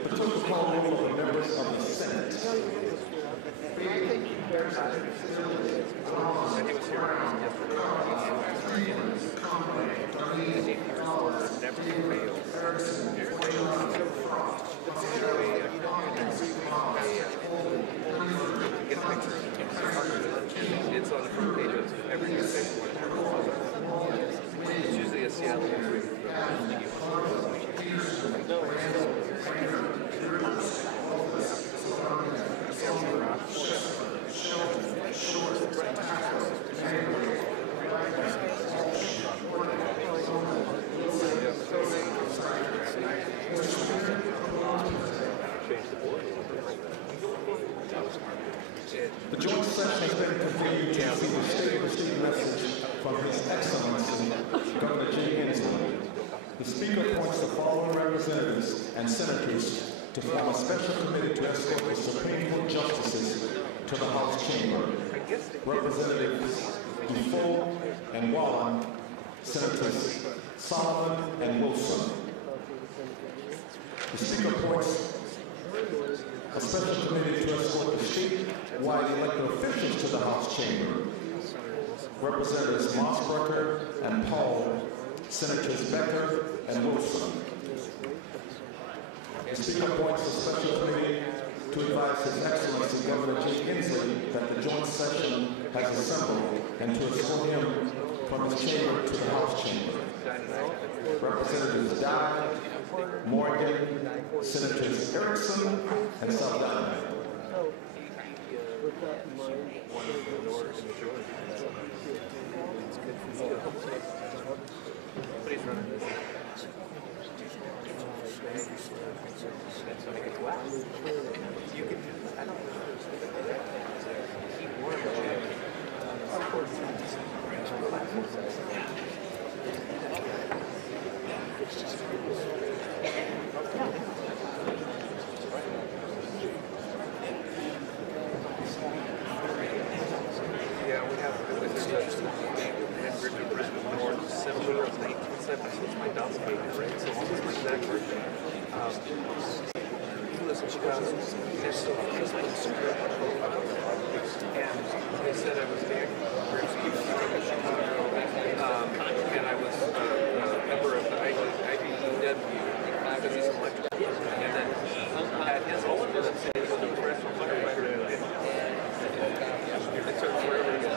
The protocol role of the members of the Senate. It's on the front page of every newspaper. It's usually a Seattle area. The joint session has been convened to receive a State of the State message from His Excellency Governor Jay Inslee. The Speaker appoints the following representatives and senators to form a special committee to escort the Supreme Court justices to the House chamber. Representatives Defoe and Wallen, Senators Solomon and Wilson. The Speaker appoints a special committee to escort the statewide elected officials to the House chamber. Representatives Mossberger and Paul, Senators Becker and Wilson. The Speaker appoints a special committee to advise His Excellency Governor Jay Inslee that the joint session has assembled and to escort him from his chamber to the House chamber. Representatives Dye, Morgan, Senators Erickson and Saldana. Yeah, we have handwritten Brisbane North, December of 1970, so it's my Don's paper, right? So this is my exact version. Listen, Chicago, and so and they said I was the from Chicago, and I was a member of the IBEW because he's an electric. And then at his ultimate, he was a professional firefighter. It took forever to get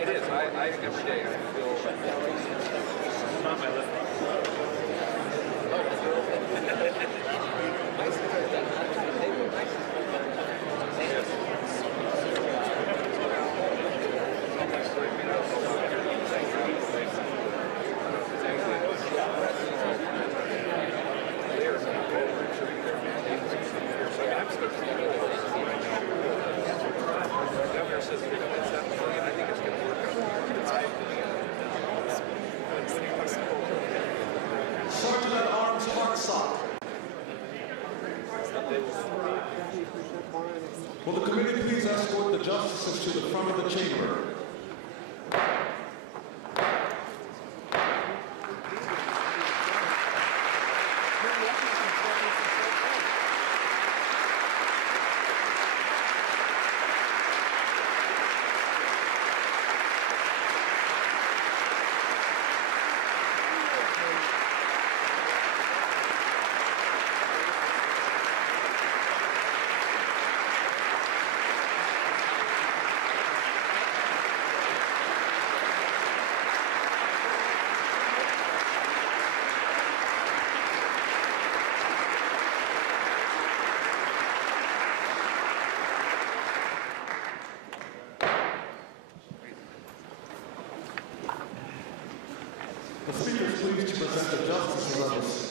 it is. I every day I feel it's not my list. Sergeant at Arms Hartsock. Will the committee please escort the justices to the front of the chamber?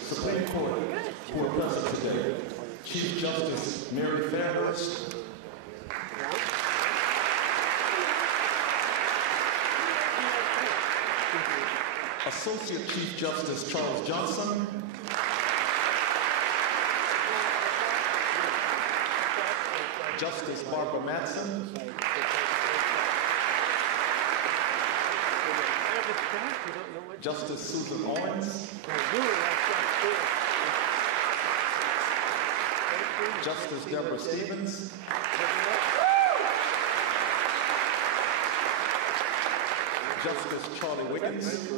Supreme Court who are present today. Chief Justice Mary Fairhurst, Associate Chief Justice Charles Johnson, Justice Barbara Mattson, Justice Susan Owens, Justice Deborah Stevens, Justice Charlie Wiggins,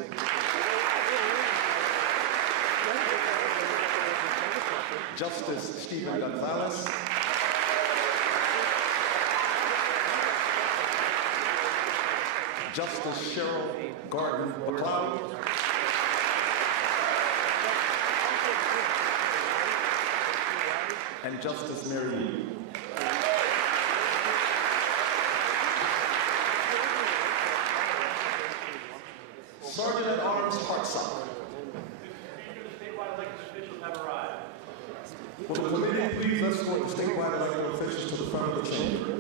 Justice Stephen Gonzalez, Justice Cheryl Gordon McLeod, and Justice Mary Lee. Sergeant at Arms Hartsock. Will the committee please escort the statewide elected officials to the front of the chamber?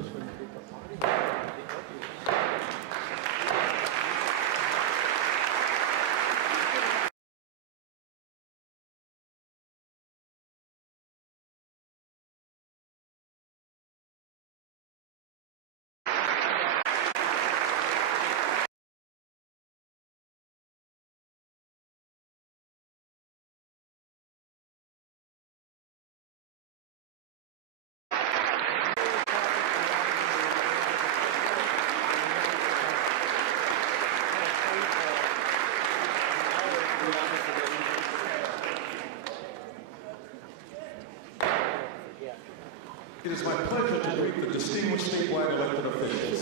It is my pleasure to greet the distinguished statewide elected officials.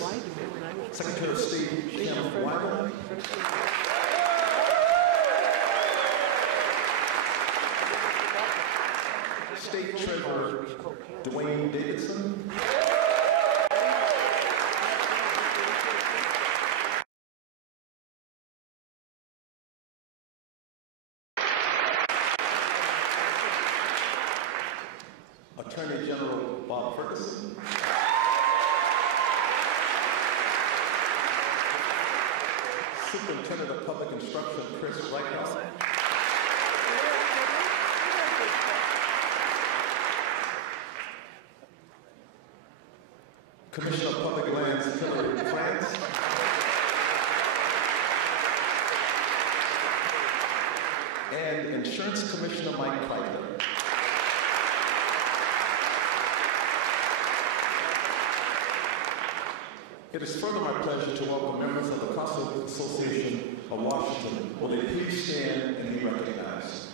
Secretary of State Kim Wyman, State Treasurer Dwayne Davidson, Attorney General Bob Ferguson, Superintendent of Public Instruction Chris Reichhouse, Commissioner of Public Lands Hillary France, and Insurance Commissioner Mike Kreitler. It is further my pleasure to welcome members of the Consul Association of Washington. Will they please stand and be recognized?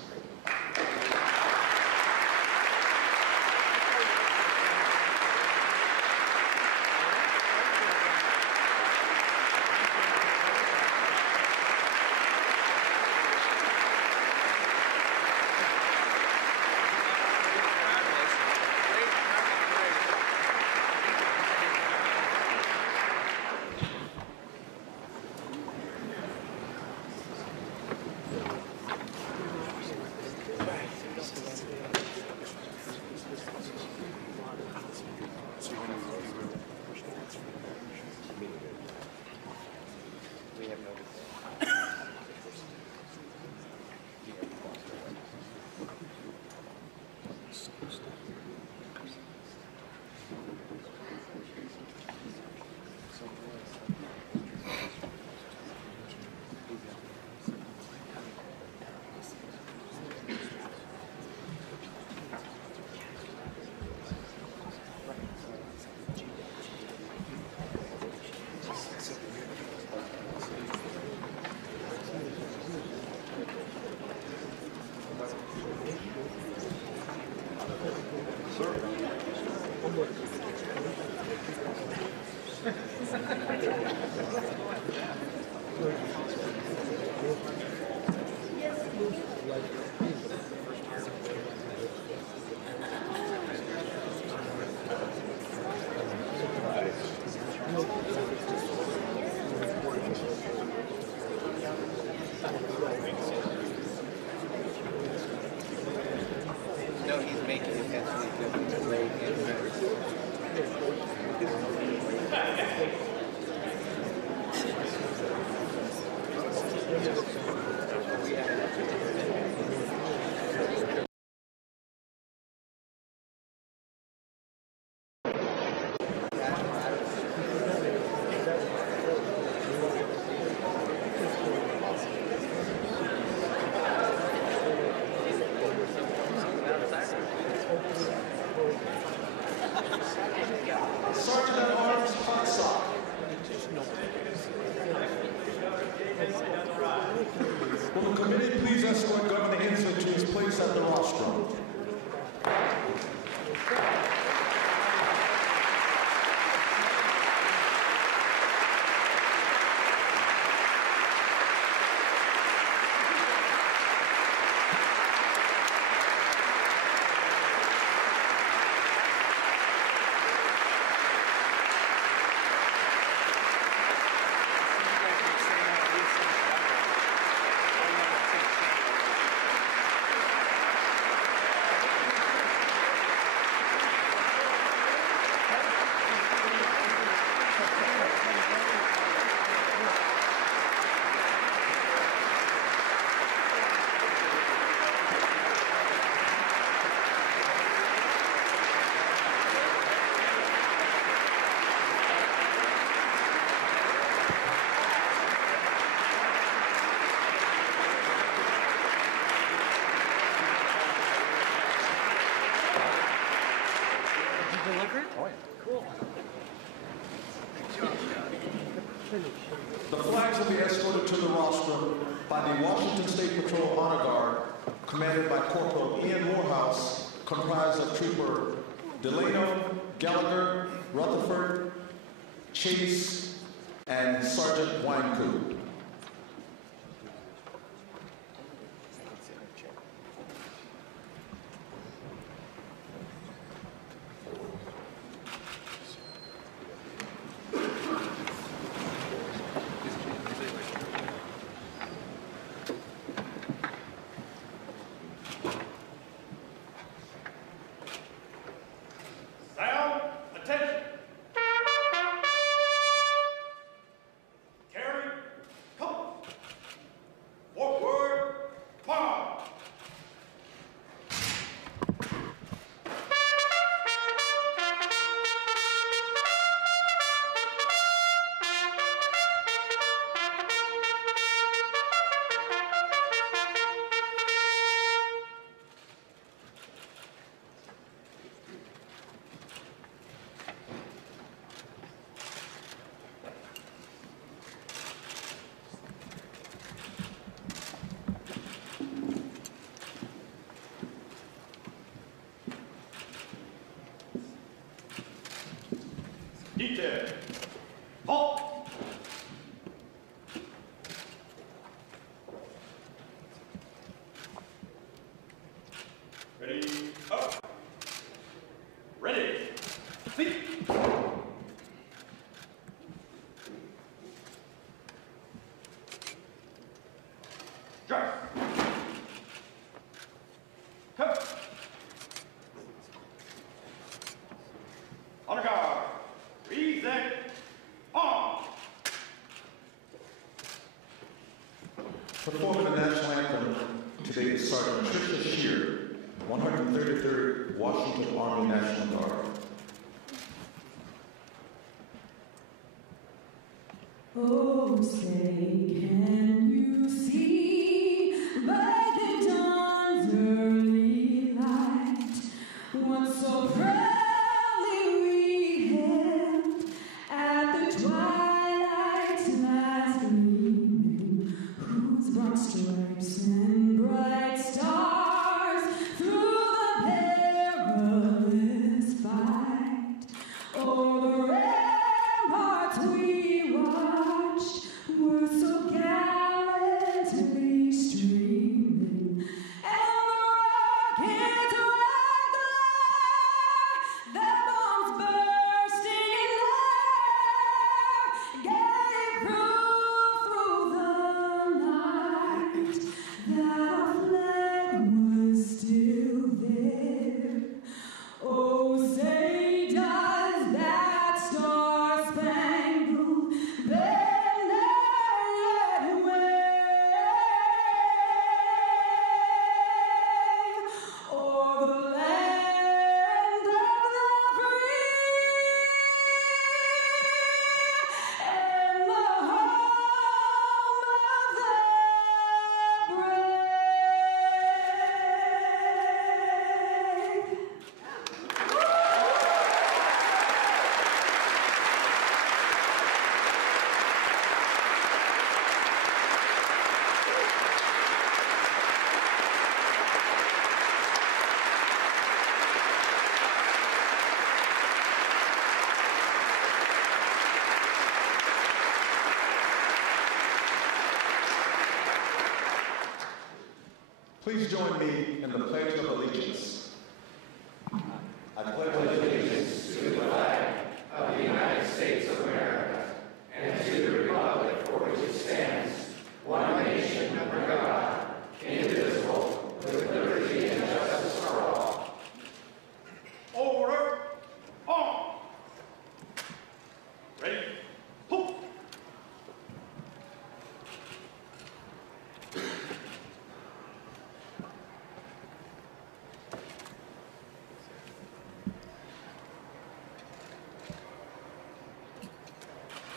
Sergeant at Arms Hartsock. Will the committee please escort Governor Inslee to his place at the rostrum? The flags will be escorted to the rostrum by the Washington State Patrol Honor Guard, commanded by Corporal Ian Morehouse, comprised of Trooper Delano, Gallagher, Rutherford, Chase, and Sergeant Winecoop. Detail. Halt! Ready, up. Ready, feet. Drive. Come. Honor guard. Reset. On. Performing the national anthem today is Sergeant Tricia Shear, 133rd Washington Army National Guard. Oh, say, can you see by the dawn's early light what so proudly we hailed at the twilight's last gleaming, whose broad stripes and bright stars through the perilous fight o'er the ramparts we watched were so gallant. Please join me in the Pledge of Allegiance. I pledge allegiance to the flag of the United States of America and to the republic for which it stands, one nation under God, indivisible, with liberty and justice for all. Order. On. Ready. Hoop.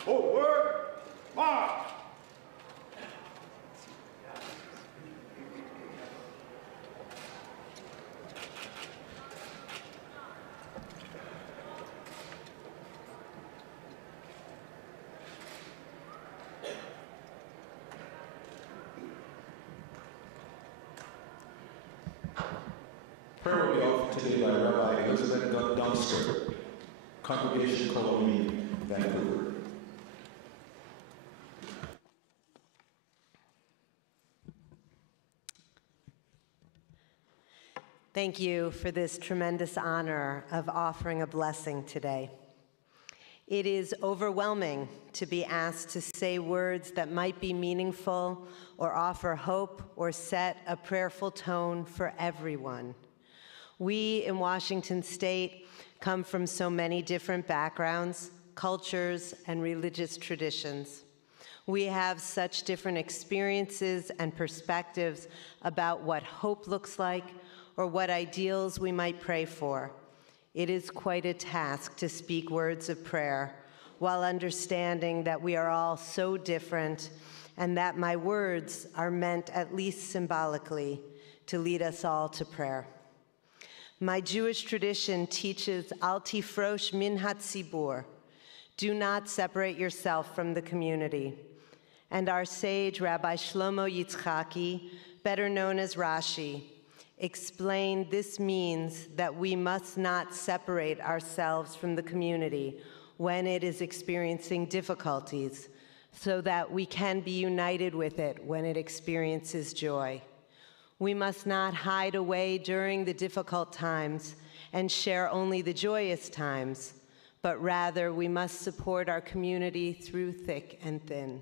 Forward. March. Prayer will be offered today by Rabbi Elizabeth Dunster, Congregation Colony, Vancouver. Thank you for this tremendous honor of offering a blessing today. It is overwhelming to be asked to say words that might be meaningful or offer hope or set a prayerful tone for everyone. We in Washington State come from so many different backgrounds, cultures, and religious traditions. We have such different experiences and perspectives about what hope looks like or what ideals we might pray for. It is quite a task to speak words of prayer while understanding that we are all so different and that my words are meant, at least symbolically, to lead us all to prayer. My Jewish tradition teaches al tifrosh min hatzibur, do not separate yourself from the community. And our sage, Rabbi Shlomo Yitzchaki, better known as Rashi, explained this means that we must not separate ourselves from the community when it is experiencing difficulties, so that we can be united with it when it experiences joy. We must not hide away during the difficult times and share only the joyous times, but rather we must support our community through thick and thin.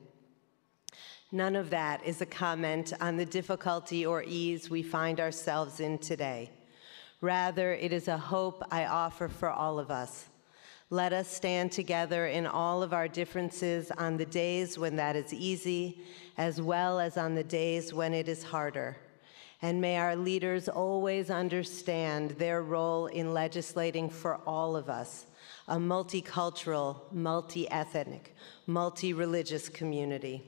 None of that is a comment on the difficulty or ease we find ourselves in today. Rather, it is a hope I offer for all of us. Let us stand together in all of our differences on the days when that is easy, as well as on the days when it is harder. And may our leaders always understand their role in legislating for all of us, a multicultural, multi-ethnic, multi-religious community.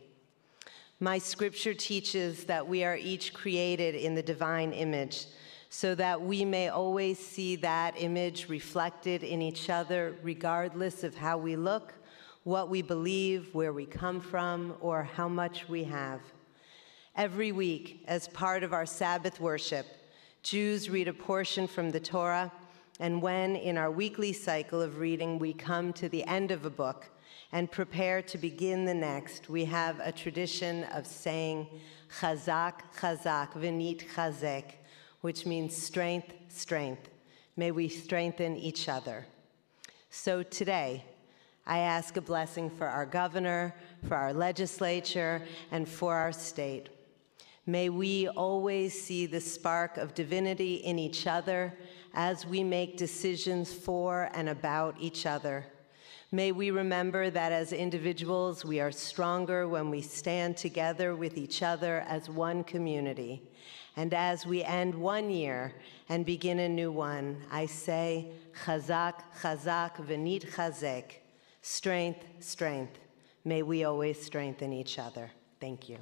My scripture teaches that we are each created in the divine image, so that we may always see that image reflected in each other, regardless of how we look, what we believe, where we come from, or how much we have. Every week, as part of our Sabbath worship, Jews read a portion from the Torah, and when in our weekly cycle of reading we come to the end of a book and prepare to begin the next, we have a tradition of saying Chazak, Chazak, V'nit Chazek, which means strength, strength. May we strengthen each other. So today, I ask a blessing for our governor, for our legislature, and for our state. May we always see the spark of divinity in each other as we make decisions for and about each other. May we remember that as individuals, we are stronger when we stand together with each other as one community. And as we end one year and begin a new one, I say, Chazak, Chazak, V'nit Chazek, strength, strength. May we always strengthen each other. Thank you.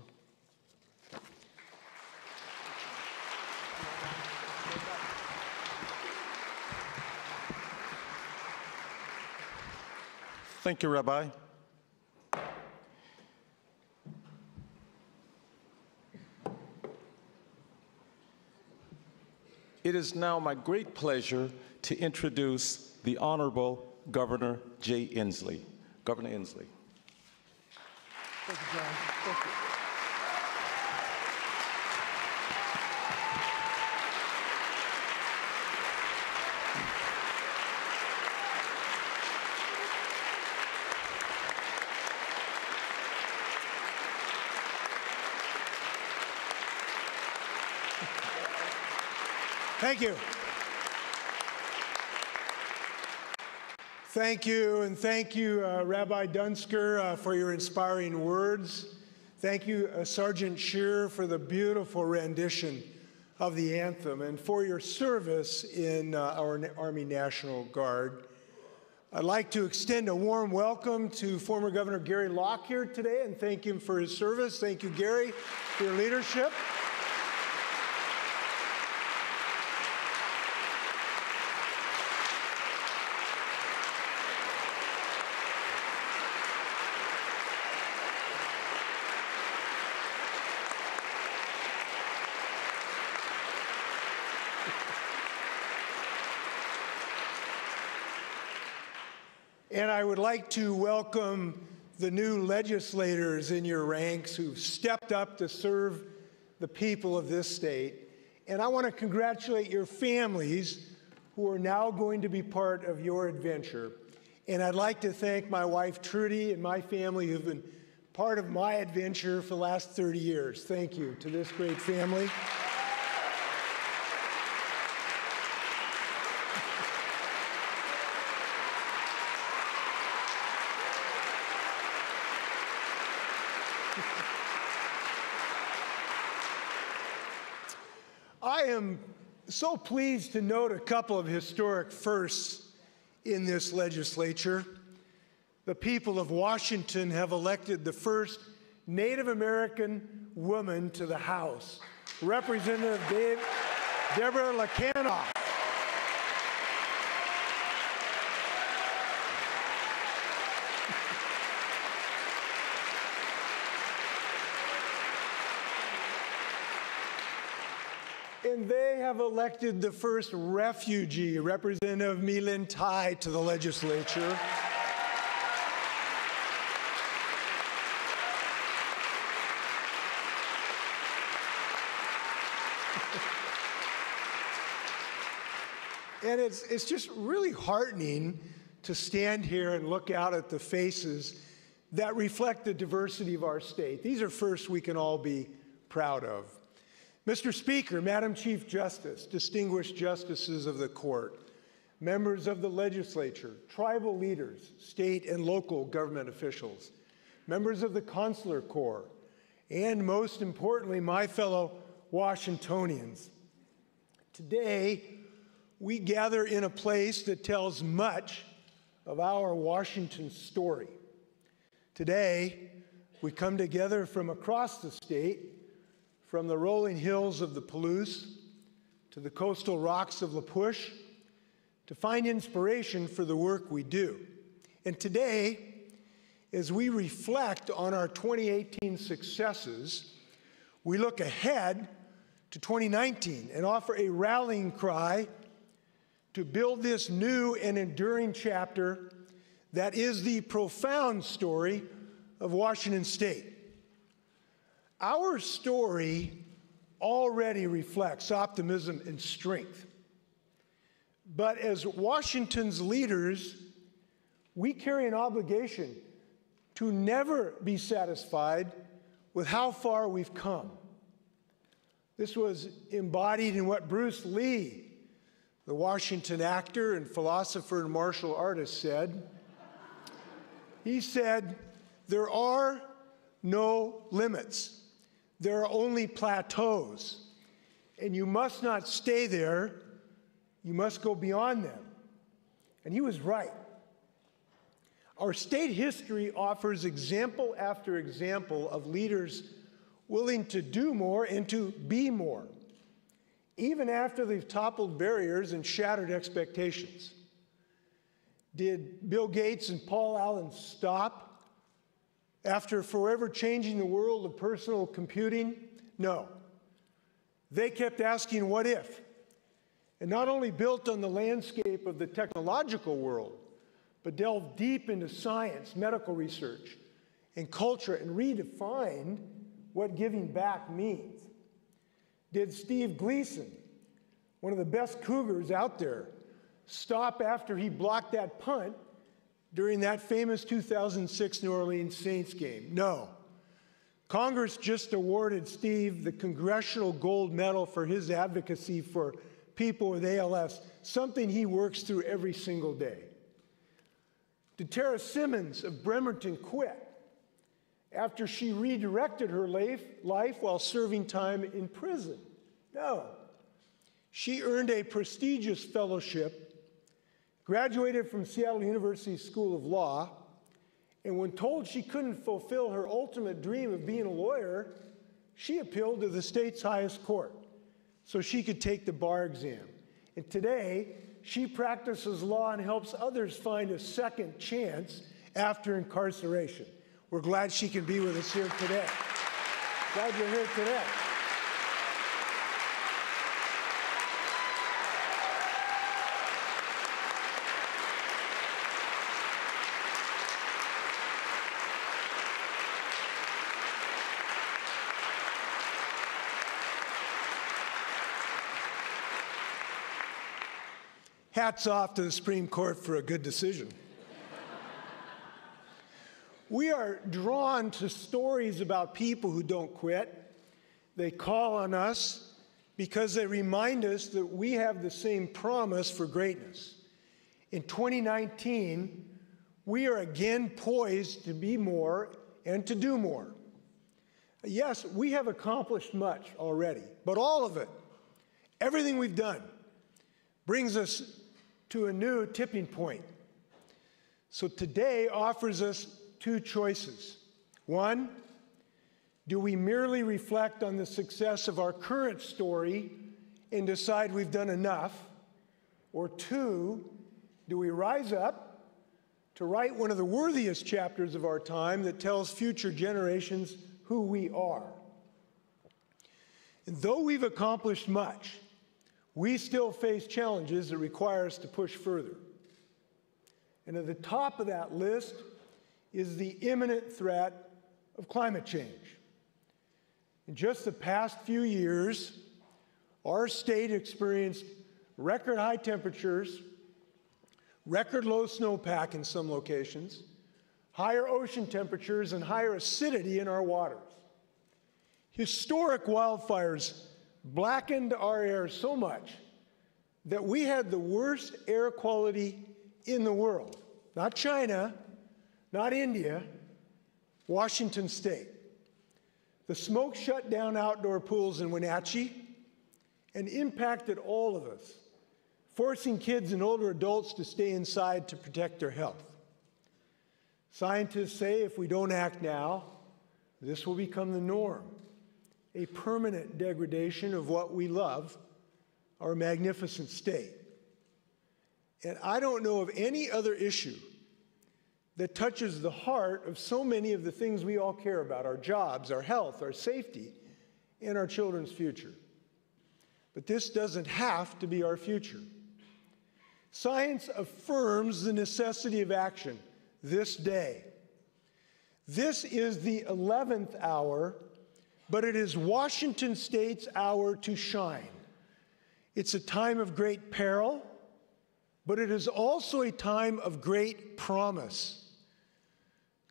Thank you, Rabbi. It is now my great pleasure to introduce the Honorable Governor Jay Inslee. Governor Inslee. Thank you, John. Thank you. Thank you. Thank you, and thank you, Rabbi Dunsker, for your inspiring words. Thank you, Sergeant Shearer, for the beautiful rendition of the anthem and for your service in our Army National Guard. I'd like to extend a warm welcome to former Governor Gary Locke here today and thank him for his service. Thank you, Gary, for your leadership. And I would like to welcome the new legislators in your ranks who've stepped up to serve the people of this state. And I want to congratulate your families who are now going to be part of your adventure. And I'd like to thank my wife, Trudy, and my family who've been part of my adventure for the last 30 years. Thank you to this great family. I am so pleased to note a couple of historic firsts in this legislature. The people of Washington have elected the first Native American woman to the House, Representative Deborah Lacanoff. And they have elected the first refugee, Representative Mi-Lin Tai, to the legislature. And it's just really heartening to stand here and look out at the faces that reflect the diversity of our state. These are firsts we can all be proud of. Mr. Speaker, Madam Chief Justice, distinguished justices of the court, members of the legislature, tribal leaders, state and local government officials, members of the Consular Corps, and most importantly, my fellow Washingtonians. Today, we gather in a place that tells much of our Washington story. Today, we come together from across the state, from the rolling hills of the Palouse to the coastal rocks of La Push, to find inspiration for the work we do. And today, as we reflect on our 2018 successes, we look ahead to 2019 and offer a rallying cry to build this new and enduring chapter that is the profound story of Washington State. Our story already reflects optimism and strength. But as Washington's leaders, we carry an obligation to never be satisfied with how far we've come. This was embodied in what Bruce Lee, the Washington actor and philosopher and martial artist, said. He said, "There are no limits. There are only plateaus, and you must not stay there. You must go beyond them." And he was right. Our state history offers example after example of leaders willing to do more and to be more, even after they've toppled barriers and shattered expectations. Did Bill Gates and Paul Allen stop after forever changing the world of personal computing? No. They kept asking, what if? And not only built on the landscape of the technological world, but delved deep into science, medical research, and culture, and redefined what giving back means. Did Steve Gleason, one of the best Cougars out there, stop after he blocked that punt during that famous 2006 New Orleans Saints game? No. Congress just awarded Steve the Congressional Gold Medal for his advocacy for people with ALS, something he works through every single day. DeTara Simmons of Bremerton quit after she redirected her life while serving time in prison. No. She earned a prestigious fellowship, graduated from Seattle University School of Law, and when told she couldn't fulfill her ultimate dream of being a lawyer, she appealed to the state's highest court so she could take the bar exam. And today, she practices law and helps others find a second chance after incarceration. We're glad she can be with us here today. Glad you're here today. Hats off to the Supreme Court for a good decision. We are drawn to stories about people who don't quit. They call on us because they remind us that we have the same promise for greatness. In 2019, we are again poised to be more and to do more. Yes, we have accomplished much already, but all of it, everything we've done, brings us to a new tipping point. So today offers us two choices. One, do we merely reflect on the success of our current story and decide we've done enough? Or two, do we rise up to write one of the worthiest chapters of our time that tells future generations who we are? And though we've accomplished much, we still face challenges that require us to push further. And at the top of that list is the imminent threat of climate change. In just the past few years, our state experienced record high temperatures, record low snowpack in some locations, higher ocean temperatures, and higher acidity in our waters. Historic wildfires blackened our air so much that we had the worst air quality in the world. Not China, not India, Washington State. The smoke shut down outdoor pools in Wenatchee and impacted all of us, forcing kids and older adults to stay inside to protect their health. Scientists say if we don't act now, this will become the norm. A permanent degradation of what we love, our magnificent state. And I don't know of any other issue that touches the heart of so many of the things we all care about, our jobs, our health, our safety, and our children's future. But this doesn't have to be our future. Science affirms the necessity of action this day. This is the 11th hour, but it is Washington State's hour to shine. It's a time of great peril, but it is also a time of great promise.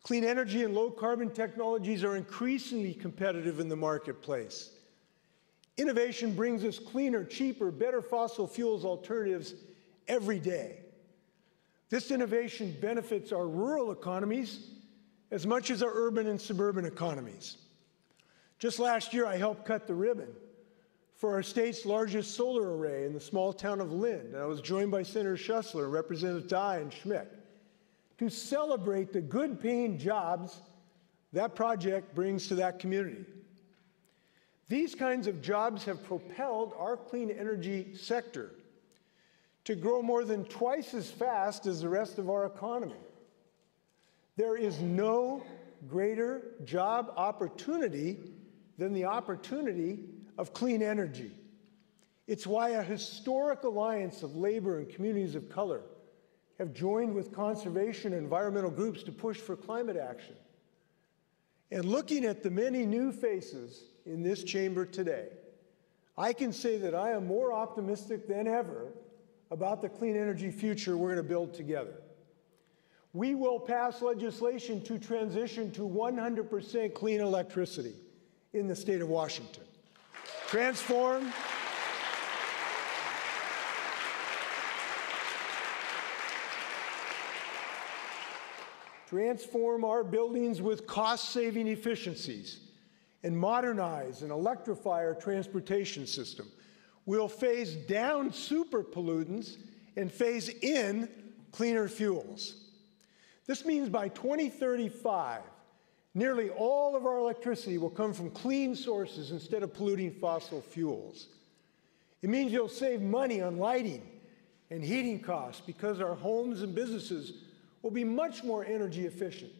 Clean energy and low carbon technologies are increasingly competitive in the marketplace. Innovation brings us cleaner, cheaper, better fossil fuels alternatives every day. This innovation benefits our rural economies as much as our urban and suburban economies. Just last year, I helped cut the ribbon for our state's largest solar array in the small town of Lind, and I was joined by Senator Schussler, Representative Dye, and Schmidt to celebrate the good-paying jobs that project brings to that community. These kinds of jobs have propelled our clean energy sector to grow more than twice as fast as the rest of our economy. There is no greater job opportunity than the opportunity of clean energy. It's why a historic alliance of labor and communities of color have joined with conservation and environmental groups to push for climate action. And looking at the many new faces in this chamber today, I can say that I am more optimistic than ever about the clean energy future we're going to build together. We will pass legislation to transition to 100% clean electricity in the state of Washington. Transform transform our buildings with cost-saving efficiencies, and modernize and electrify our transportation system. We'll phase down super pollutants and phase in cleaner fuels. This means by 2035, nearly all of our electricity will come from clean sources instead of polluting fossil fuels. It means you'll save money on lighting and heating costs because our homes and businesses will be much more energy efficient.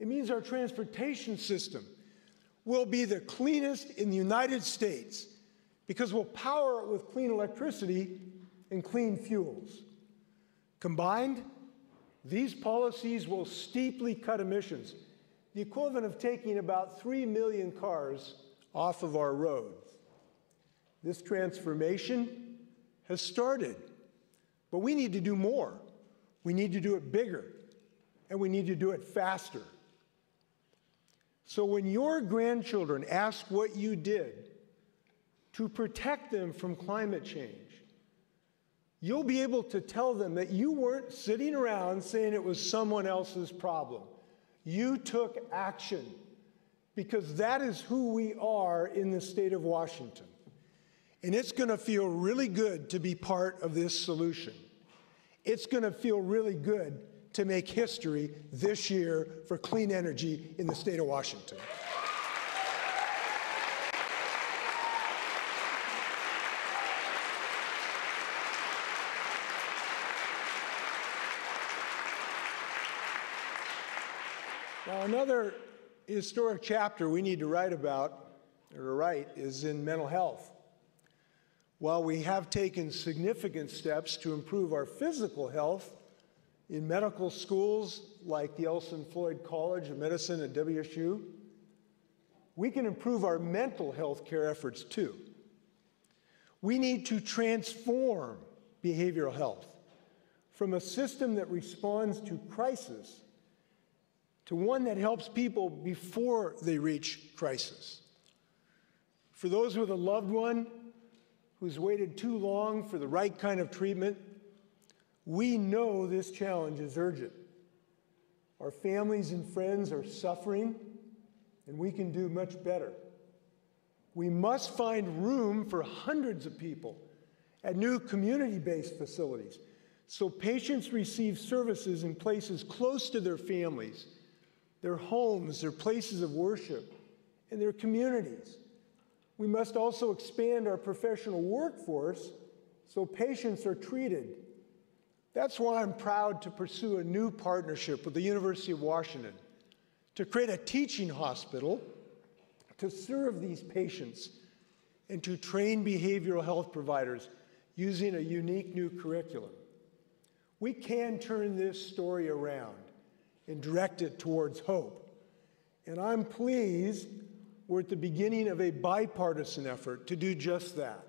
It means our transportation system will be the cleanest in the United States because we'll power it with clean electricity and clean fuels. Combined, these policies will steeply cut emissions, the equivalent of taking about 3 million cars off of our roads. This transformation has started, but we need to do more. We need to do it bigger, and we need to do it faster. So when your grandchildren ask what you did to protect them from climate change, you'll be able to tell them that you weren't sitting around saying it was someone else's problem. You took action, because that is who we are in the state of Washington. And it's going to feel really good to be part of this solution. It's going to feel really good to make history this year for clean energy in the state of Washington. Now, another historic chapter we need to write is in mental health. While we have taken significant steps to improve our physical health in medical schools like the Elson Floyd College of Medicine at WSU, we can improve our mental health care efforts too. We need to transform behavioral health from a system that responds to crisis to one that helps people before they reach crisis. For those with a loved one who's waited too long for the right kind of treatment, we know this challenge is urgent. Our families and friends are suffering, and we can do much better. We must find room for hundreds of people at new community-based facilities so patients receive services in places close to their families, their homes, their places of worship, and their communities. We must also expand our professional workforce so patients are treated. That's why I'm proud to pursue a new partnership with the University of Washington to create a teaching hospital to serve these patients and to train behavioral health providers using a unique new curriculum. We can turn this story around and direct it towards hope. And I'm pleased we're at the beginning of a bipartisan effort to do just that.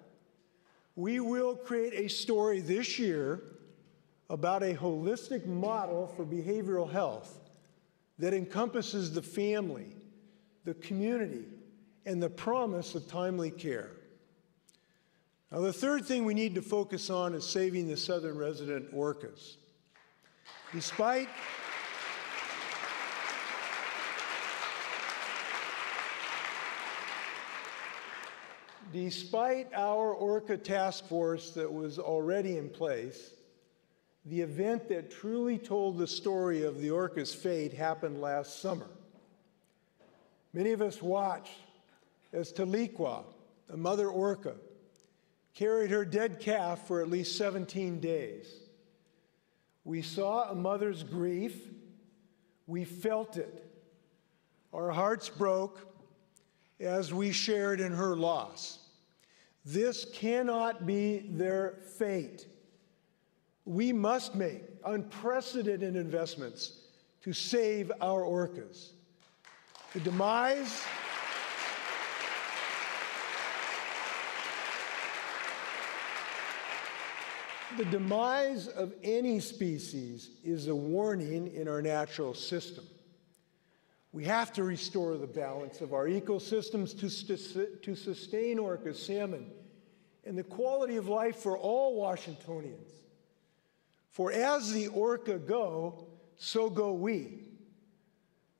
We will create a story this year about a holistic model for behavioral health that encompasses the family, the community, and the promise of timely care. Now, the third thing we need to focus on is saving the southern resident orcas. Despite our orca task force that was already in place, the event that truly told the story of the orca's fate happened last summer. Many of us watched as Tahlequah, a mother orca, carried her dead calf for at least 17 days. We saw a mother's grief. We felt it. Our hearts broke as we shared in her loss. This cannot be their fate. We must make unprecedented investments to save our orcas. The demise of any species is a warning in our natural system. We have to restore the balance of our ecosystems to sustain orcas, salmon, and the quality of life for all Washingtonians. For as the orca go, so go we.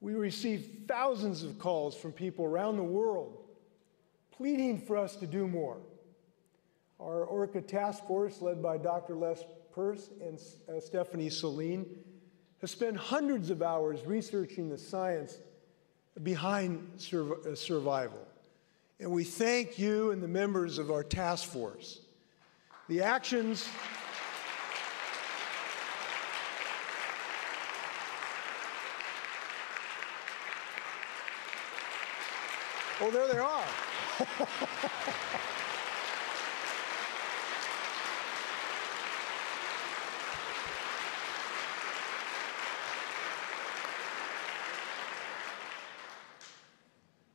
We receive thousands of calls from people around the world pleading for us to do more. Our ORCA task force, led by Dr. Les Perce and Stephanie Celine, has spent hundreds of hours researching the science behind survival. And we thank you and the members of our task force. The actions oh, there they are.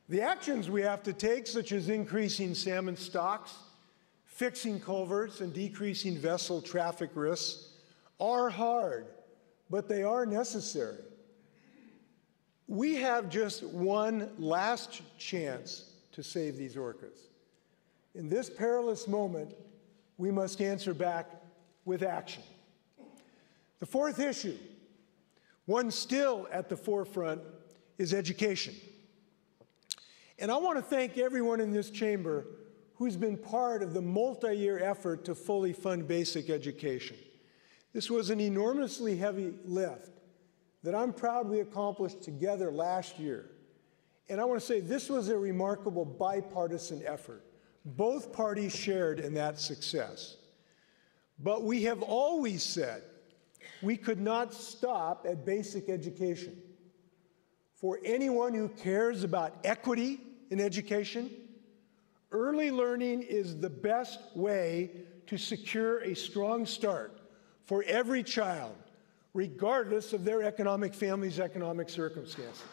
The actions we have to take, such as increasing salmon stocks, fixing culverts, and decreasing vessel traffic risks, are hard, but they are necessary. We have just one last chance to save these orcas. In this perilous moment, we must answer back with action. The fourth issue, one still at the forefront, is education. And I want to thank everyone in this chamber who's been part of the multi-year effort to fully fund basic education. This was an enormously heavy lift that I'm proud we accomplished together last year. And I want to say this was a remarkable bipartisan effort. Both parties shared in that success. But we have always said we could not stop at basic education. For anyone who cares about equity in education, early learning is the best way to secure a strong start for every child, regardless of their family's economic circumstances.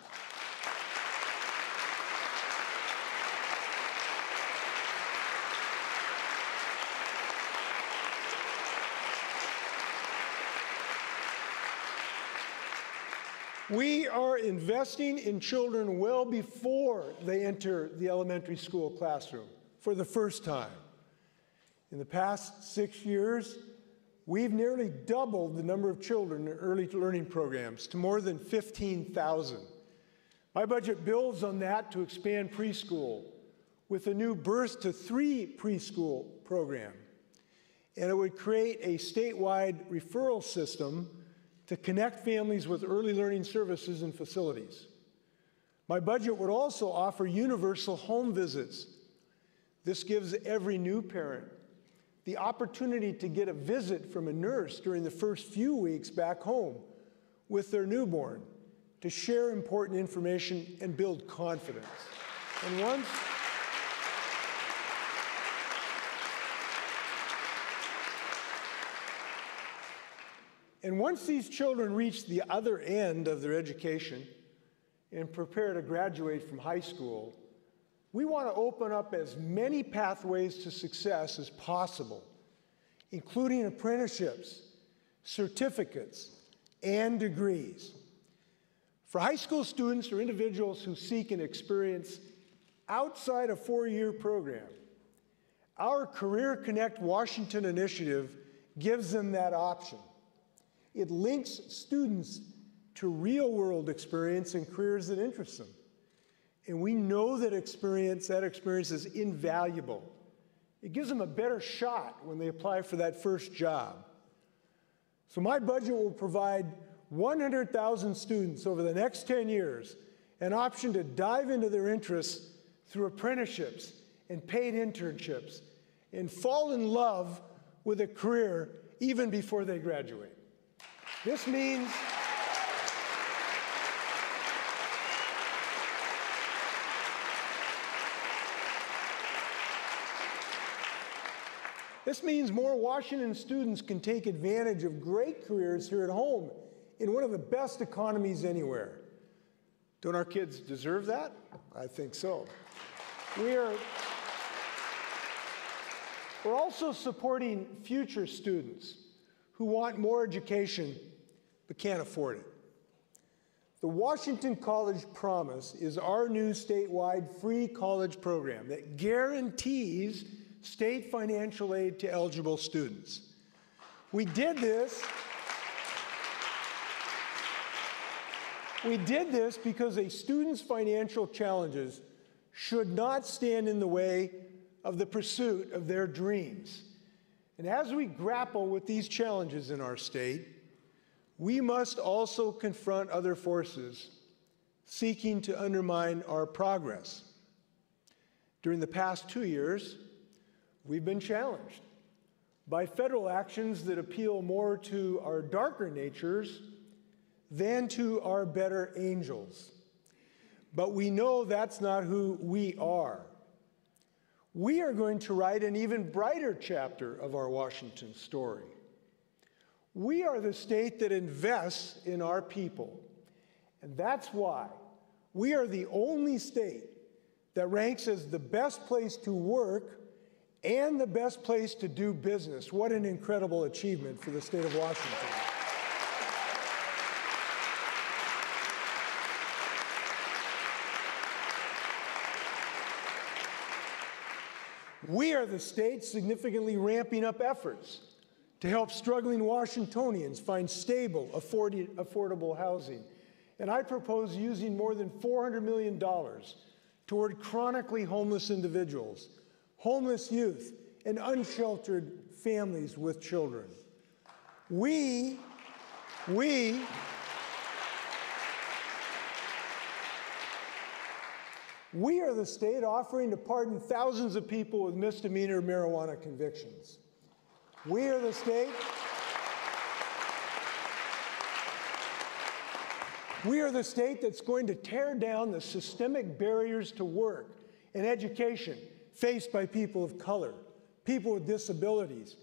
We are investing in children well before they enter the elementary school classroom for the first time. In the past 6 years, we've nearly doubled the number of children in early learning programs to more than 15,000. My budget builds on that to expand preschool with a new Birth to 3 preschool program. And it would create a statewide referral system to connect families with early learning services and facilities. My budget would also offer universal home visits. This gives every new parent the opportunity to get a visit from a nurse during the first few weeks back home with their newborn to share important information and build confidence. And once these children reach the other end of their education and prepare to graduate from high school, we want to open up as many pathways to success as possible, including apprenticeships, certificates, and degrees. For high school students or individuals who seek an experience outside a 4-year program, our Career Connect Washington initiative gives them that option. It links students to real-world experience and careers that interest them. And we know that experience is invaluable. It gives them a better shot when they apply for that first job. So my budget will provide 100,000 students over the next 10 years an option to dive into their interests through apprenticeships and paid internships and fall in love with a career even before they graduate. This means more Washington students can take advantage of great careers here at home in one of the best economies anywhere. Don't our kids deserve that? I think so. We're also supporting future students who want more education but can't afford it. The Washington College Promise is our new statewide free college program that guarantees state financial aid to eligible students. We did this We did this because a student's financial challenges should not stand in the way of the pursuit of their dreams. And as we grapple with these challenges in our state, we must also confront other forces seeking to undermine our progress. During the past 2 years, we've been challenged by federal actions that appeal more to our darker natures than to our better angels. But we know that's not who we are. We are going to write an even brighter chapter of our Washington story. We are the state that invests in our people. And that's why we are the only state that ranks as the best place to work and the best place to do business. What an incredible achievement for the state of Washington. We are the state significantly ramping up efforts to help struggling Washingtonians find stable, affordable housing. And I propose using more than $400 million toward chronically homeless individuals, homeless youth, and unsheltered families with children. We are the state offering to pardon thousands of people with misdemeanor marijuana convictions. We are the state. We are the state that's going to tear down the systemic barriers to work and education faced by people of color, people with disabilities,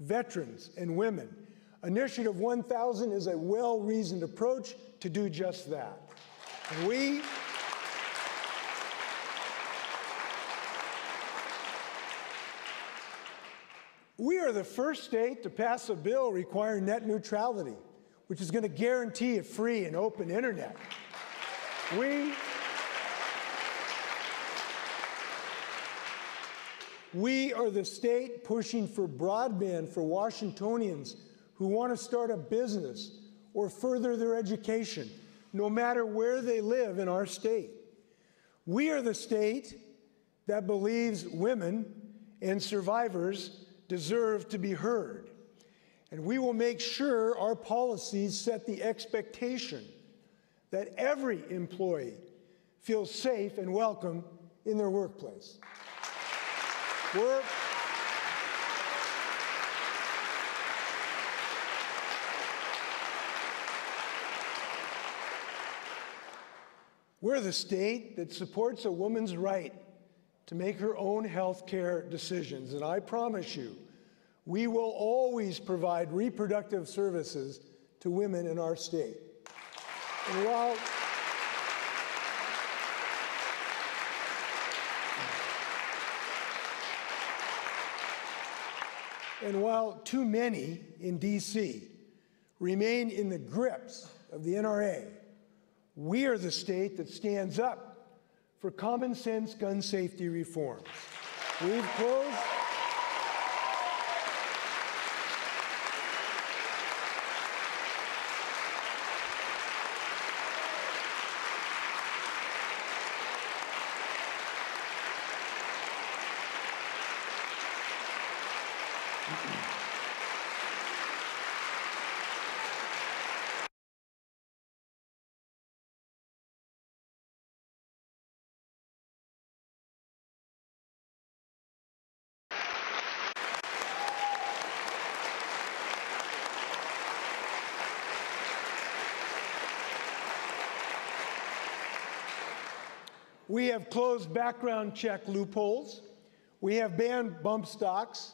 veterans, and women. Initiative 1000 is a well-reasoned approach to do just that. And we are the first state to pass a bill requiring net neutrality, which is going to guarantee a free and open internet. We are the state pushing for broadband for Washingtonians who want to start a business or further their education, no matter where they live in our state. We are the state that believes women and survivors deserve to be heard. And we will make sure our policies set the expectation that every employee feels safe and welcome in their workplace. We're the state that supports a woman's right to make her own health care decisions. And I promise you, we will always provide reproductive services to women in our state. And while too many in D.C. remain in the grips of the NRA, we are the state that stands up for common sense gun safety reforms. We've closed. We have closed background check loopholes. We have banned bump stocks.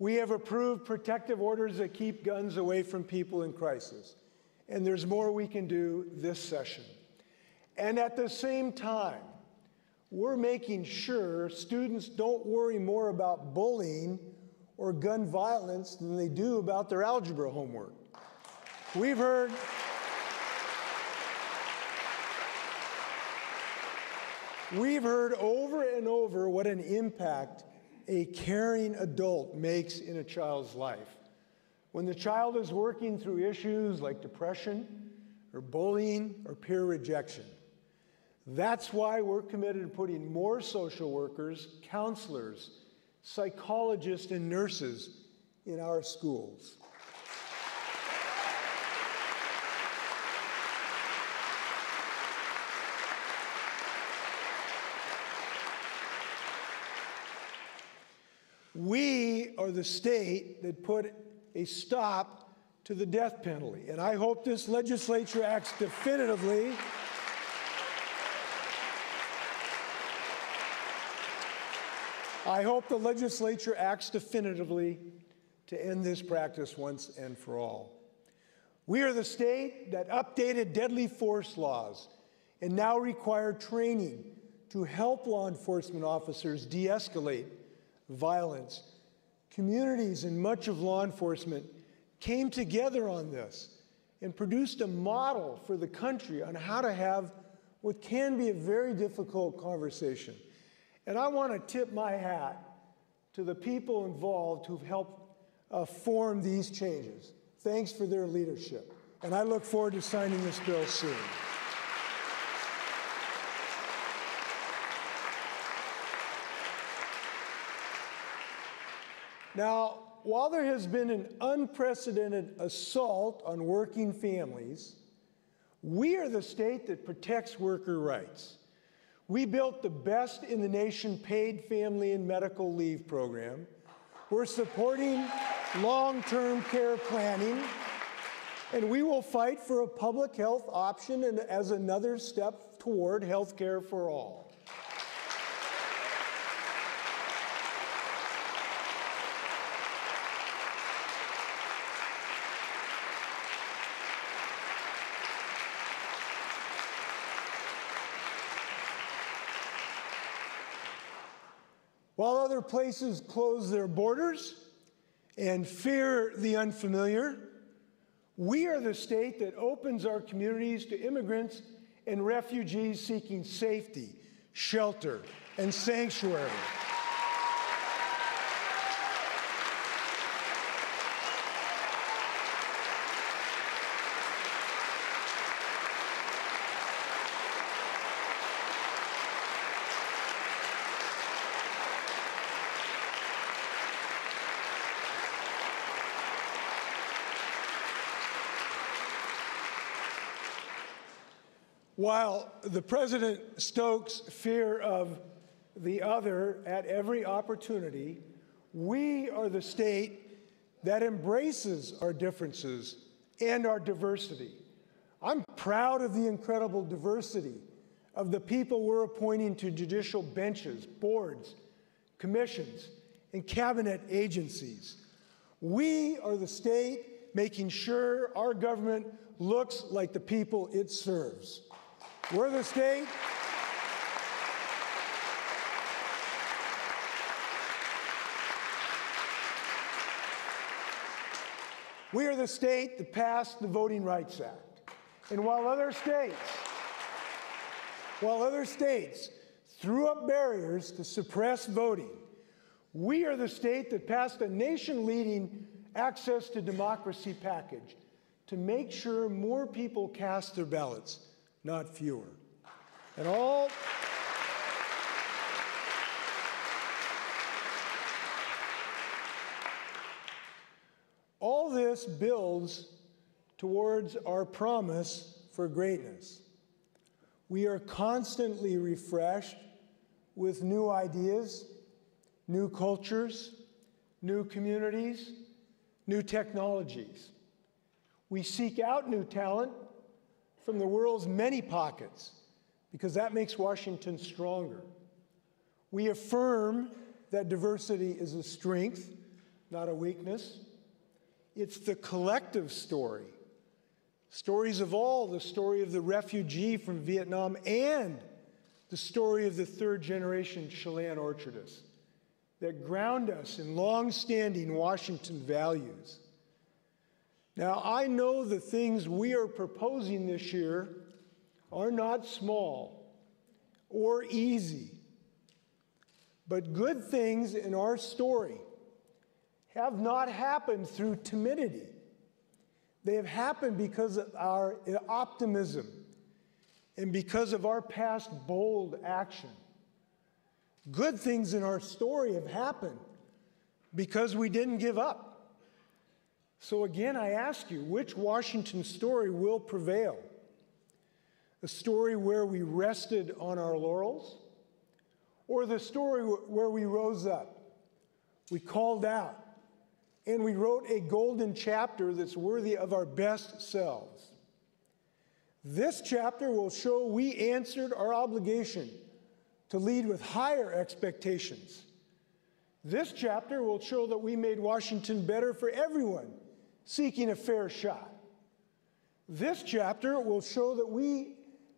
We have approved protective orders that keep guns away from people in crisis. And there's more we can do this session. And at the same time, we're making sure students don't worry more about bullying or gun violence than they do about their algebra homework. We've heard over and over what an impact a caring adult makes in a child's life. When the child is working through issues like depression, or bullying or peer rejection. That's why we're committed to putting more social workers, counselors, psychologists, and nurses in our schools. We are the state that put a stop to the death penalty, and I hope this legislature acts definitively to end this practice once and for all. We are the state that updated deadly force laws and now require training to help law enforcement officers de-escalate violence. Communities and much of law enforcement came together on this and produced a model for the country on how to have what can be a very difficult conversation. And I want to tip my hat to the people involved who've helped form these changes. Thanks for their leadership. And I look forward to signing this bill soon. Now, while there has been an unprecedented assault on working families, we are the state that protects worker rights. We built the best in the nation paid family and medical leave program. We're supporting long-term care planning, and we will fight for a public health option and as another step toward health care for all. While other places close their borders and fear the unfamiliar, we are the state that opens our communities to immigrants and refugees seeking safety, shelter, and sanctuary. While the president stokes fear of the other at every opportunity, we are the state that embraces our differences and our diversity. I'm proud of the incredible diversity of the people we're appointing to judicial benches, boards, commissions, and cabinet agencies. We are the state making sure our government looks like the people it serves. We're the state We are the state that passed the Voting Rights Act. And while other states threw up barriers to suppress voting, we are the state that passed a nation-leading access to democracy package to make sure more people cast their ballots, not fewer. And all this builds towards our promise for greatness. We are constantly refreshed with new ideas, new cultures, new communities, new technologies. We seek out new talent from the world's many pockets because that makes Washington stronger. We affirm that diversity is a strength, not a weakness. It's the collective story. Stories of all, the story of the refugee from Vietnam and the story of the third-generation Chilean orchardist that ground us in long-standing Washington values. Now, I know the things we are proposing this year are not small or easy, but good things in our story have not happened through timidity. They have happened because of our optimism and because of our past bold action. Good things in our story have happened because we didn't give up. So again, I ask you, which Washington story will prevail? A story where we rested on our laurels, or the story where we rose up, we called out, and we wrote a golden chapter that's worthy of our best selves? This chapter will show we answered our obligation to lead with higher expectations. This chapter will show that we made Washington better for everyone seeking a fair shot. This chapter will show that we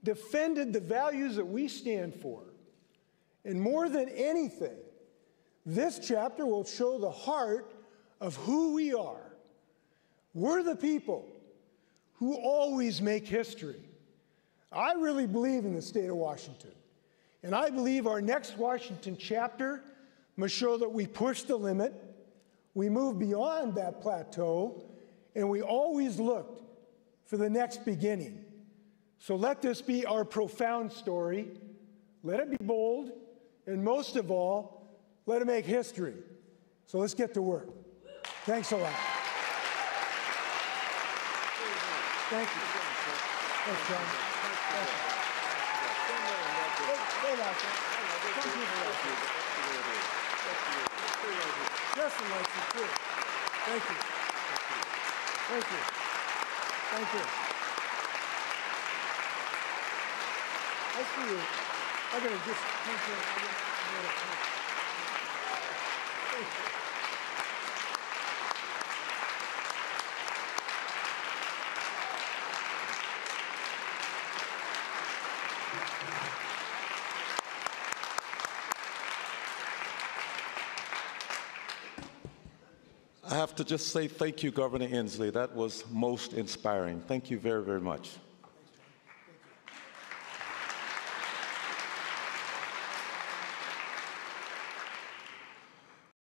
defended the values that we stand for. And more than anything, this chapter will show the heart of who we are. We're the people who always make history. I really believe in the state of Washington. And I believe our next Washington chapter must show that we push the limit, we move beyond that plateau, and we always looked for the next beginning. So let this be our profound story. Let it be bold, and most of all, let it make history. So let's get to work. Thanks a lot. Thank you. Thanks, John. Thank you. Justin likes it too. Thank you. Thank you. Thank you. I see you. I'm going to just... Thank you. I have to just say thank you, Governor Inslee. That was most inspiring. Thank you very, very much.